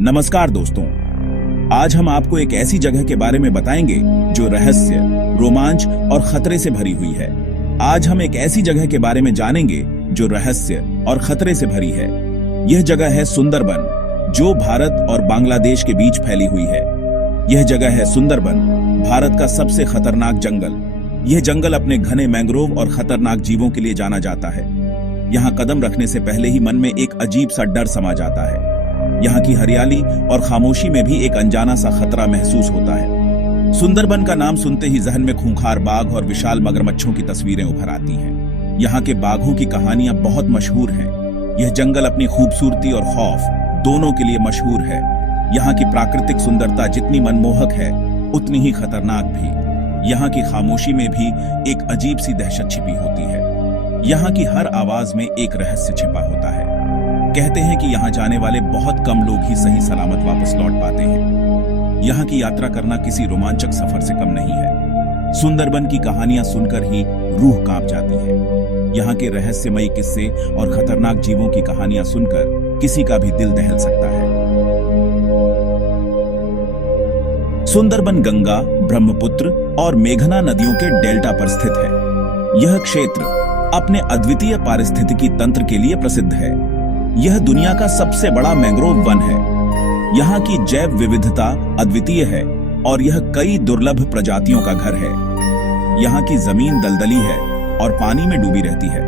नमस्कार दोस्तों, आज हम आपको एक ऐसी जगह के बारे में बताएंगे जो रहस्य, रोमांच और खतरे से भरी हुई है। आज हम एक ऐसी जगह के बारे में जानेंगे जो रहस्य और खतरे से भरी है। यह जगह है सुंदरबन, जो भारत और बांग्लादेश के बीच फैली हुई है। यह जगह है सुंदरबन, भारत का सबसे खतरनाक जंगल। यह जंगल अपने घने मैंग्रोव और खतरनाक जीवों के लिए जाना जाता है। यहाँ कदम रखने से पहले ही मन में एक अजीब सा डर समा जाता है। यहाँ की हरियाली और खामोशी में भी एक अनजाना सा खतरा महसूस होता है। सुंदरबन का नाम सुनते ही जहन में खूंखार बाघ और विशाल मगरमच्छों की तस्वीरें उभर आती हैं। यहाँ के बाघों की कहानियां बहुत मशहूर हैं। यह जंगल अपनी खूबसूरती और खौफ दोनों के लिए मशहूर है। यहाँ की प्राकृतिक सुंदरता जितनी मनमोहक है, उतनी ही खतरनाक भी। यहाँ की खामोशी में भी एक अजीब सी दहशत छिपी होती है। यहाँ की हर आवाज में एक रहस्य छिपा होता है। कहते हैं कि यहाँ जाने वाले बहुत कम लोग ही सही सलामत वापस लौट पाते हैं। यहाँ की यात्रा करना किसी रोमांचक सफर से कम नहीं है। सुंदरबन की कहानियां सुनकर ही रूह कांप जाती है। यहाँ के रहस्यमयी किस्से और खतरनाक जीवों की कहानियां सुनकर किसी का भी दिल दहल सकता है। सुंदरबन गंगा, ब्रह्मपुत्र और मेघना नदियों के डेल्टा पर स्थित है। यह क्षेत्र अपने अद्वितीय पारिस्थितिकी तंत्र के लिए प्रसिद्ध है। यह दुनिया का सबसे बड़ा मैंग्रोव वन है। यहाँ की जैव विविधता अद्वितीय है और यह कई दुर्लभ प्रजातियों का घर है। यहाँ की जमीन दलदली है और पानी में डूबी रहती है।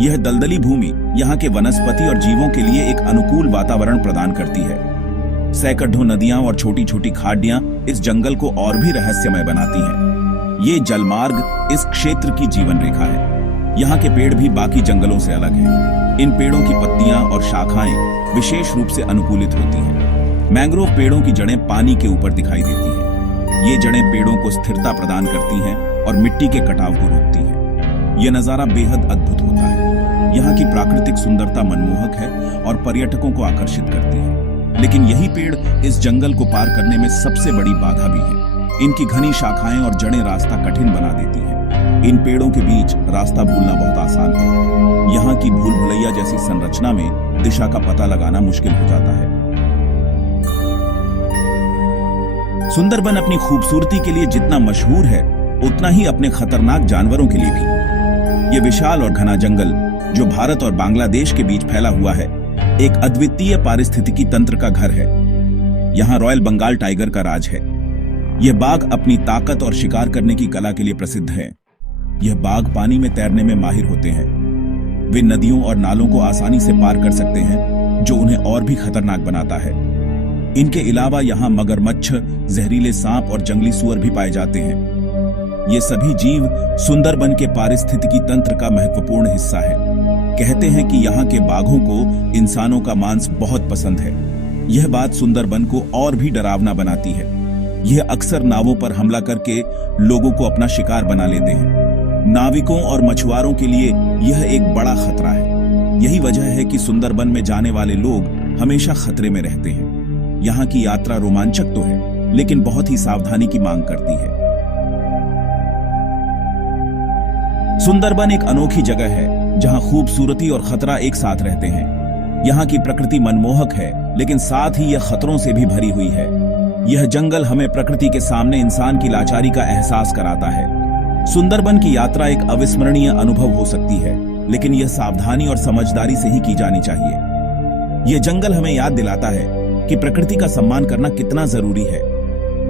यह दलदली भूमि यहाँ के वनस्पति और जीवों के लिए एक अनुकूल वातावरण प्रदान करती है। सैकड़ों नदियां और छोटी छोटी खाड़ियां इस जंगल को और भी रहस्यमय बनाती हैं। ये जलमार्ग इस क्षेत्र की जीवन रेखा है। यहाँ के पेड़ भी बाकी जंगलों से अलग हैं। इन पेड़ों की पत्तियां और शाखाएं विशेष रूप से अनुकूलित होती हैं। मैंग्रोव पेड़ों की जड़ें पानी के ऊपर दिखाई देती हैं। ये जड़ें पेड़ों को स्थिरता प्रदान करती हैं और मिट्टी के कटाव को रोकती हैं। यह नजारा बेहद अद्भुत होता है। यहाँ की प्राकृतिक सुंदरता मनमोहक है और पर्यटकों को आकर्षित करती है। लेकिन यही पेड़ इस जंगल को पार करने में सबसे बड़ी बाधा भी है। इनकी घनी शाखाएं और जड़ें रास्ता कठिन बना देती हैं। इन पेड़ों के बीच रास्ता भूलना बहुत आसान है। यहाँ की भूल भुलैया जैसी संरचना में दिशा का पता लगाना मुश्किल हो जाता है। सुंदरबन अपनी खूबसूरती के लिए जितना मशहूर है, उतना ही अपने खतरनाक जानवरों के लिए भी। ये विशाल और घना जंगल जो भारत और बांग्लादेश के बीच फैला हुआ है, एक अद्वितीय पारिस्थितिकी तंत्र का घर है। यहाँ रॉयल बंगाल टाइगर का राज है। यह बाघ अपनी ताकत और शिकार करने की कला के लिए प्रसिद्ध है। यह बाघ पानी में तैरने में माहिर होते हैं। वे नदियों और नालों को आसानी से पार कर सकते हैं, जो उन्हें और भी खतरनाक बनाता है। इनके अलावा यहाँ मगरमच्छ, जहरीले सांप और जंगली सूअर भी पाए जाते हैं। ये सभी जीव सुंदरबन के पारिस्थितिकी तंत्र का महत्वपूर्ण हिस्सा है। कहते हैं कि यहाँ के बाघों को इंसानों का मांस बहुत पसंद है। यह बात सुंदरबन को और भी डरावना बनाती है। यह अक्सर नावों पर हमला करके लोगों को अपना शिकार बना लेते हैं। नाविकों और मछुआरों के लिए यह एक बड़ा खतरा है। यही वजह है कि सुंदरबन में जाने वाले लोग हमेशा खतरे में रहते हैं। यहाँ की यात्रा रोमांचक तो है, लेकिन बहुत ही सावधानी की मांग करती है। सुंदरबन एक अनोखी जगह है जहाँ खूबसूरती और खतरा एक साथ रहते हैं। यहाँ की प्रकृति मनमोहक है, लेकिन साथ ही यह खतरों से भी भरी हुई है। यह जंगल हमें प्रकृति के सामने इंसान की लाचारी का एहसास कराता है। सुंदरबन की यात्रा एक अविस्मरणीय अनुभव हो सकती है, लेकिन यह सावधानी और समझदारी से ही की जानी चाहिए। यह जंगल हमें याद दिलाता है कि प्रकृति का सम्मान करना कितना जरूरी है।